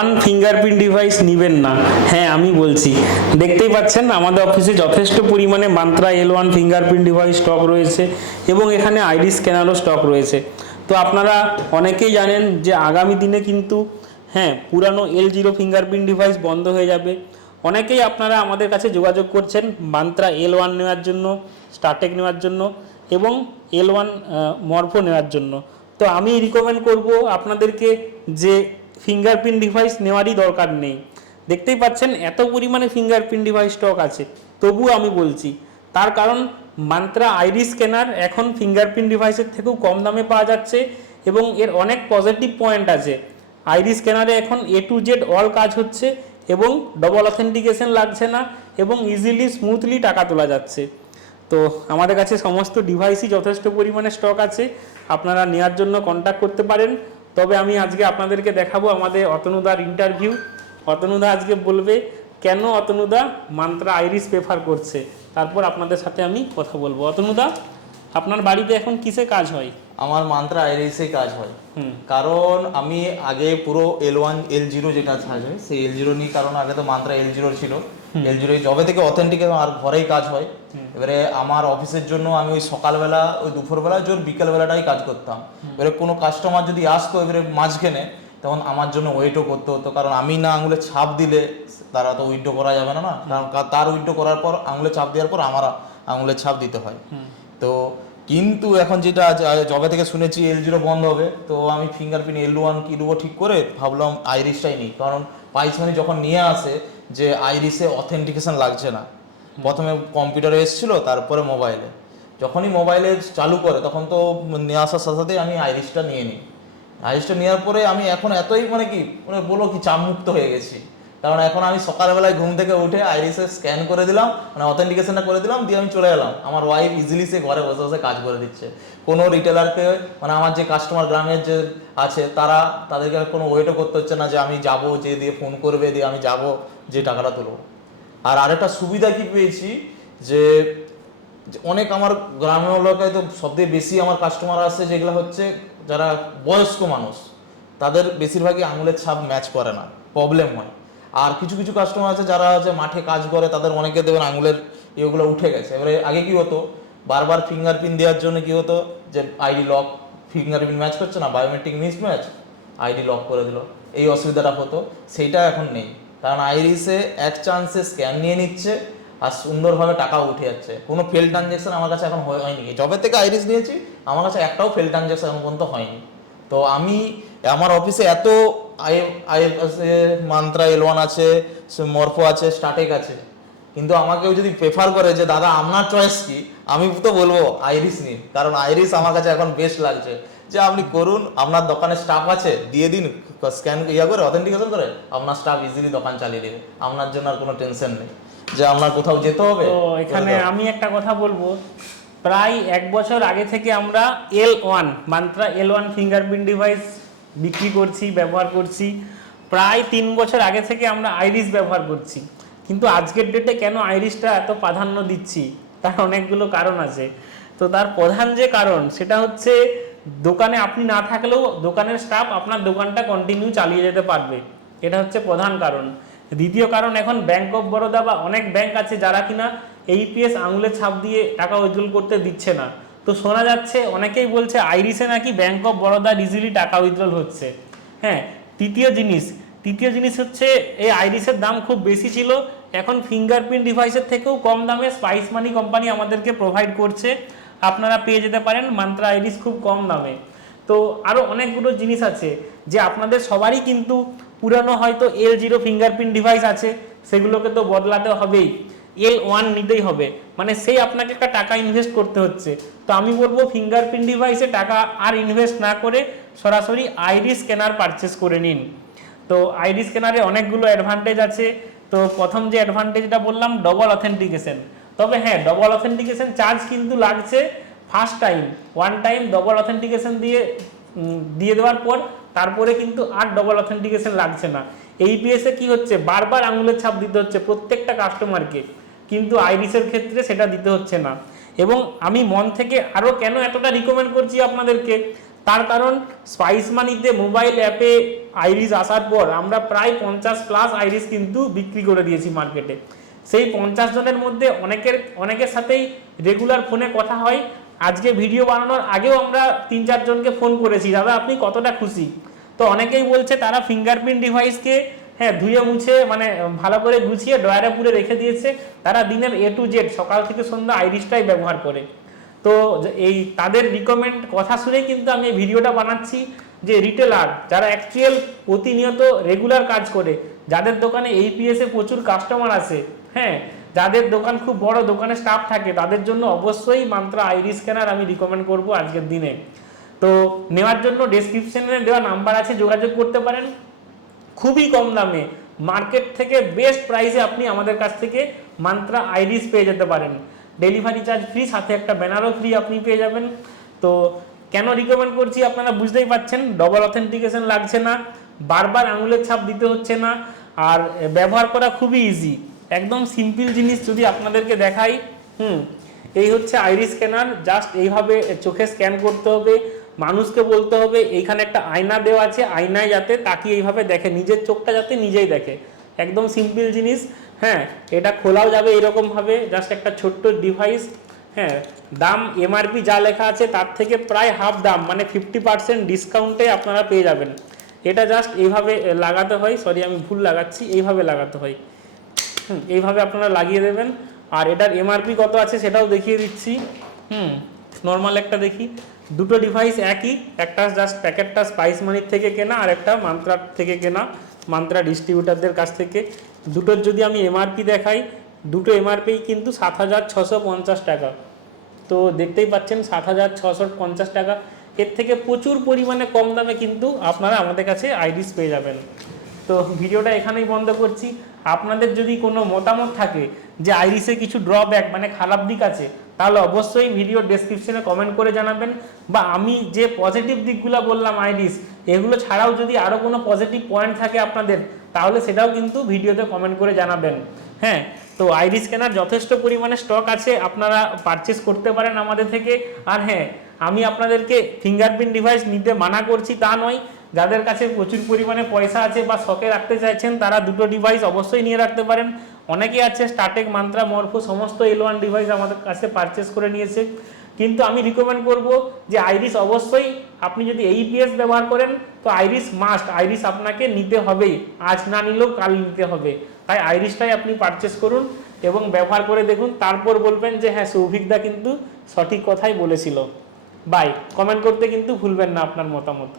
One fingerprint device নেবেন না। হ্যাঁ আমি বলছি। দেখতেই পাচ্ছেন, আমাদের অফিসে যথেষ্ট পরিমাণে Mantra L one fingerprint device stock রয়েছে এবং এখানে আইডি স্ক্যানারও স্টক রয়েছে। তো আপনারা অনেকেই জানেন যে আগামী দিনে কিন্তু হ্যাঁ পুরানো এল জিরো ফিঙ্গারপ্রিন্ট ডিভাইস বন্ধ হয়ে যাবে। অনেকেই আপনারা আমাদের কাছে যোগাযোগ করছেন মান্ত্রা এল ওয়ান নেওয়ার জন্য স্টারটেক নেওয়ার জন্য এবং এল ওয়ান মরফো নেওয়ার জন্য। তো আমি রিকমেন্ড করব আপনাদেরকে যে ফিঙ্গারপ্রিন্ট ডিভাইস নেওয়ারই দরকার নেই। দেখতেই পাচ্ছেন, এত পরিমাণে ফিঙ্গারপ্রিন্ট ডিভাইস স্টক আছে। তবুও আমি বলছি, তার কারণ মান্ত্রা আইরি স্ক্যানার এখন ফিঙ্গারপ্রিন্ট ডিভাইসের থেকেও কম দামে পাওয়া যাচ্ছে এবং এর অনেক পজিটিভ পয়েন্ট আছে। আইরি স্ক্যানারে এখন এ টু জেড অল কাজ হচ্ছে এবং ডবল অথেন্টিকেশন লাগছে না এবং ইজিলি স্মুথলি টাকা তোলা যাচ্ছে। তো আমাদের কাছে সমস্ত ডিভাইসই যথেষ্ট পরিমাণে স্টক আছে। আপনারা নেওয়ার জন্য কন্ট্যাক্ট করতে পারেন। তবে আমি আজকে আপনাদেরকে দেখাবো আমাদের অতনুদার ইন্টারভিউ অতনুদা আজকে বলবে কেন অতনুদা মান্ত্রা আইরিস প্রেফার করছে? তারপর আপনাদের সাথে আমি কথা বলব। অতনুদা আপনার বাড়িতে এখন কিসে কাজ হয়? আমার মান্ত্রা আইরিসে কাজ হয়। হুম। কারণ আমি আগে পুরো এল ওয়ান এল জিরো যেটা কাজ হয় সেই এল জিরো নিয়ে কারণ আগে তো মান্ত্রা এল জিরো ছিল। এল জিরো জবে থেকে অথেন্টিক আর ঘরেই কাজ হয়। এবারে আমার অফিসের জন্য আমি ওই সকালবেলা ওই দুপুরবেলা জোর বিকেলবেলাটাই কাজ করতাম। এবারে কোনো কাস্টমার যদি আসতো এবারে মাঝখানে তখন আমার জন্য ওয়েটও করতে হতো। কারণ আমি না আঙুলে ছাপ দিলে তারা তো উইড্রো করা যাবে না না? কারণ তার উইড্রো করার পর আঙুলে ছাপ দেওয়ার পর আমার আঙুলে ছাপ দিতে হয়। তো কিন্তু এখন যেটা জবে থেকে শুনেছি এল জিরো বন্ধ হবে। তো আমি ফিঙ্গারপ্রিন্ট এল ওয়ান কি দেবো ঠিক করে ভাবলাম আইরিশটাই নিই। কারণ পাইসমানি যখন নিয়ে আসে যে আইরিসে অথেন্টিকেশন লাগছে না, প্রথমে কম্পিউটারে এসেছিল, তারপরে মোবাইলে যখনই মোবাইলে চালু করে, তখন তো নিয়ে আসার সাথে সাথেই আমি আইরিসটা নিয়ে নিই। আইরিসটা নেওয়ার পরে আমি এখন এতই মানে কি মানে বলো কি চাপমুক্ত হয়ে গেছি। কারণ এখন আমি সকালবেলায় ঘুম থেকে উঠে আইরিসে স্ক্যান করে দিলাম মানে অথেন্টিকেশনটা করে দিলাম, দিয়ে আমি চলে এলাম। আমার ওয়াইফ ইজিলি সে ঘরে বসে বসে কাজ করে দিচ্ছে। কোনো রিটেলারকে মানে আমার যে কাস্টমার গ্রামের যে আছে, তারা তাদেরকে কোনো ওয়েটও করতে হচ্ছে না যে আমি যাব, যে দিয়ে ফোন করবে, দিয়ে আমি যাব, যে টাকাটা তুলবো। আর আরেকটা সুবিধা কি পেয়েছি, যে অনেক আমার গ্রামের এলাকায় তো সবথেকে বেশি আমার কাস্টমার আসে, যেগুলো হচ্ছে যারা বয়স্ক মানুষ, তাদের বেশিরভাগই আঙুলের ছাপ ম্যাচ করে না প্রবলেম হয়। আর কিছু কিছু কাস্টমার আছে যারা আছে মাঠে কাজ করে, তাদের অনেকে দেবেন আঙুলের ইয়েগুলো উঠে গেছে। এবারে আগে কি হতো? বারবার ফিঙ্গারপ্রিন্ট দেওয়ার জন্য কি হতো? যে আইডি লক ফিঙ্গারপ্রিন্ট ম্যাচ করছে না? Biometric mismatch ID lock করে দিল। এই অসুবিধাটা হতো। সেইটা এখন নেই। কারণ আইরিসে এক চান্সে স্ক্যান নিয়ে নিচ্ছে আর সুন্দরভাবে টাকা উঠে যাচ্ছে। কোনো ফেল ট্রানজেকশন আমার কাছে এখন হয়নি। জবে থেকে আইরিস নিয়েছি, আমার কাছে একটাও ফেল ট্রানজেকশন এখন পর্যন্ত হয়নি। তো আমি, আমার অফিসে এত আই আই আছে মান্ত্রা এল ওয়ান আছে মরফো আছে স্টাটেক আছে। কিন্তু আমাকে কেউ যদি প্রেফার করে যে দাদা আপনার চয়েস কি? আমি তো বলব আইরিস নিন। কারণ আইরিস আমার কাছে এখন বেস্ট লাগছে। যে আপনি করুন আপনার দোকানে স্টাফ আছে দিয়ে দিন স্ক্যান ইয়া করে অথেন্টিকেশন করে আপনার স্টাফ ইজিলি দোকান চালিয়ে দেবে। আপনার জন্য আর কোনো টেনশন নেই। যে আপনার কোথাও যেতে হবে এখানে আমি একটা কথা বলব। প্রায় এক বছর আগে থেকে আমরা L one Mantra L one fingerprint device বিক্রি করছি, ব্যবহার করছি। প্রায় তিন বছর আগে থেকে আমরা আইরিস ব্যবহার করছি। কিন্তু আজকের ডেটে কেন আইরিসটা এত প্রাধান্য দিচ্ছি? তার অনেকগুলো কারণ আছে। তো তার প্রধান যে কারণ, সেটা হচ্ছে দোকানে আপনি না থাকলেও দোকানের স্টাফ আপনার দোকানটা কন্টিনিউ চালিয়ে যেতে পারবে। এটা হচ্ছে প্রধান কারণ। দ্বিতীয় কারণ, এখন ব্যাংক অফ বরোদা বা অনেক ব্যাংক আছে যারা কিনা এইপিএস আঙুলের ছাপ দিয়ে টাকা উজ্জ্বল করতে দিচ্ছে না। তো শোনা যাচ্ছে অনেকেই বলছে আইরিসে নাকি ব্যাঙ্ক অফ বরোদা ইজিলি টাকা উইথড্রল হচ্ছে। হ্যাঁ তৃতীয় জিনিস তৃতীয় জিনিস হচ্ছে এই আইরিসের দাম খুব বেশি ছিল, এখন ফিঙ্গারপ্রিন্ট ডিভাইসের থেকেও কম দামে স্পাইস মানি কোম্পানি আমাদেরকে প্রোভাইড করছে। আপনারা পেয়ে যেতে পারেন মান্ত্রা আইরিস খুব কম দামে। তো আরও অনেকগুলো জিনিস আছে যে আপনাদের সবারই কিন্তু পুরানো হয়তো এল জিরো ফিঙ্গারপ্রিন্ট ডিভাইস আছে, সেগুলোকে তো বদলাতে হবেই। এল ওয়ান নিতেই হবে। মানে সেই আপনাকে একটা টাকা ইনভেস্ট করতে হচ্ছে। তো আমি বলব ফিঙ্গারপ্রিন্ট ডিভাইসে টাকা আর ইনভেস্ট না করে সরাসরি আইরি স্ক্যানার পারচেস করে নিন। তো আইডি স্ক্যানারে অনেকগুলো অ্যাডভান্টেজ আছে। তো প্রথম যে অ্যাডভান্টেজটা বললাম ডবল অথেন্টিকেশন তবে হ্যাঁ ডবল অথেন্টিকেশন চার্জ কিন্তু লাগছে first time one time double authentication দিয়ে দিয়ে দেওয়ার পর তারপরে কিন্তু আর ডবল অথেন্টিকেশন লাগছে না। এই পিএসে কি হচ্ছে? বারবার আঙুলের ছাপ দিতে হচ্ছে প্রত্যেকটা কাস্টমারকে কিন্তু আইরিসের ক্ষেত্রে সেটা দিতে হচ্ছে না। এবং আমি মন থেকে আরও কেন এতটা রিকমেন্ড করছি আপনাদেরকে? তার কারণ স্পাইস মানিতে মোবাইল অ্যাপে আইরিস আসার পর আমরা প্রায় পঞ্চাশ প্লাস আইরিস কিন্তু বিক্রি করে দিয়েছি মার্কেটে সেই পঞ্চাশ জনের মধ্যে অনেকের অনেকের সাথেই রেগুলার ফোনে কথা হয়। আজকে ভিডিও বানানোর আগেও আমরা তিন চারজনকে ফোন করেছি। দাদা, আপনি কতটা খুশি? তো অনেকেই বলছে তারা ফিঙ্গারপ্রিন্ট ডিভাইসকে হ্যাঁ ধুয়ে মুছে মানে ভালো করে গুছিয়ে ডয়ারে পুরে রেখে দিয়েছে। তারা দিনের এ টু জেড সকাল থেকে সন্ধ্যা আইরিশটাই ব্যবহার করে। তো এই তাদের রিকমেন্ড কথা শুনেই কিন্তু আমি এই ভিডিওটা বানাচ্ছি যে রিটেলার যারা অ্যাকচুয়াল প্রতিনিয়ত রেগুলার কাজ করে, যাদের দোকানে এইপিএসে প্রচুর কাস্টমার আসে হ্যাঁ যাদের দোকান খুব বড়, দোকানে স্টাফ থাকে, তাদের জন্য অবশ্যই মান্ত্রা আইরিস স্ক্যানার আমি রিকমেন্ড করব আজকের দিনে। তো নেওয়ার জন্য ডেসক্রিপশনে দেওয়া নাম্বার আছে, যোগাযোগ করতে পারেন। খুবই কম দামে মার্কেট থেকে বেস্ট প্রাইসে আপনি আমাদের কাছ থেকে মান্ত্রা আইরিস পেয়ে যেতে পারেন। ডেলিভারি চার্জ ফ্রি সাথে একটা ব্যানারও ফ্রি আপনি পেয়ে যাবেন। তো কেন রিকমেন্ড করছি আপনারা বুঝতেই পাচ্ছেন ডবল অথেন্টিকেশন লাগছে না, বারবার আঙুলের ছাপ দিতে হচ্ছে না, আর ব্যবহার করা খুবই ইজি একদম সিম্পল জিনিস যদি আপনাদেরকে দেখাই, হুম, এই হচ্ছে আইরিস স্ক্যানার জাস্ট এইভাবে চোখে স্ক্যান করতে হবে, মানুষকে বলতে হবে, এইখানে একটা আয়না দেওয়া আছে, আয়নায় যাতে তাকিয়ে এইভাবে দেখে, নিজের চোখটা যাতে নিজেই দেখে। একদম সিম্পল জিনিস হ্যাঁ এটা খোলাও যাবে এরকম ভাবে জাস্ট একটা ছোট্ট ডিভাইস হ্যাঁ দাম এমআরপি যা লেখা আছে, তার থেকে প্রায় হাফ দাম মানে ফিফটি পার্সেন্ট ডিসকাউন্টে আপনারা পেয়ে যাবেন। এটা জাস্ট এইভাবে লাগাতে হয় সরি আমি ভুল লাগাচ্ছি, এইভাবে লাগাতে হয়। এইভাবে আপনারা লাগিয়ে দেবেন। আর এটার এমআরপি কত আছে সেটাও দেখিয়ে দিচ্ছি। হুম নর্মাল একটা দেখি। দুটো ডিভাইস একই, একটা জাস্ট প্যাকেটটা স্পাইস মানির থেকে কেনা আর একটা মান্ত্রার থেকে কেনা মান্ত্রা ডিস্ট্রিবিউটারদের কাছ থেকে। দুটোর যদি আমি এমআরপি দেখাই, দুটো এমআরপি কিন্তু সাত হাজার ছশো পঞ্চাশ টাকা। তো দেখতেই পাচ্ছেন সাত হাজার ছশো পঞ্চাশ টাকা। এর থেকে প্রচুর পরিমাণে কম দামে কিন্তু আপনারা আমাদের কাছে আইডিস পেয়ে যাবেন। তো ভিডিওটা এখানেই বন্ধ করছি। আপনাদের যদি কোনো মতামত থাকে যে আইরিসে কিছু ড্রব্যাক মানে খারাপ দিক আছে, তাহলে অবশ্যই ভিডিও ডেসক্রিপশনে কমেন্ট করে জানাবেন। বা আমি যে পজিটিভ দিকগুলো বললাম আইরিস, এগুলো ছাড়াও যদি আরও কোনো পজিটিভ পয়েন্ট থাকে আপনাদের, তাহলে সেটাও কিন্তু ভিডিওতে কমেন্ট করে জানাবেন। হ্যাঁ তো আইরিস কেনার যথেষ্ট পরিমাণে স্টক আছে, আপনারা পারচেস করতে পারেন আমাদের থেকে। আর হ্যাঁ আমি আপনাদেরকে ফিঙ্গারপ্রিন্ট ডিভাইস নিতে মানা করছি তা নয় যাদের কাছে প্রচুর পরিমাণে পয়সা আছে বা শখে রাখতে চাইছেন, তারা দুটো ডিভাইস অবশ্যই নিয়ে রাখতে পারেন। অনেকে আছে স্টার্টেক মান্ত্রা মরফো সমস্ত এল ওয়ান ডিভাইস আমাদের কাছে পারচেস করে নিয়েছে। কিন্তু আমি রিকমেন্ড করব যে আইরিস অবশ্যই আপনি যদি এইপিএস ব্যবহার করেন, তো আইরিস মাস্ট আইরিস আপনাকে নিতে হবেই। আজ না নিলেও কাল নিতে হবে। তাই আইরিসটাই আপনি পারচেস করুন এবং ব্যবহার করে দেখুন। তারপর বলবেন যে হ্যাঁ সৌভিকদা কিন্তু সঠিক কথাই বলেছিল। বাই কমেন্ট করতে কিন্তু ভুলবেন না আপনার মতামত।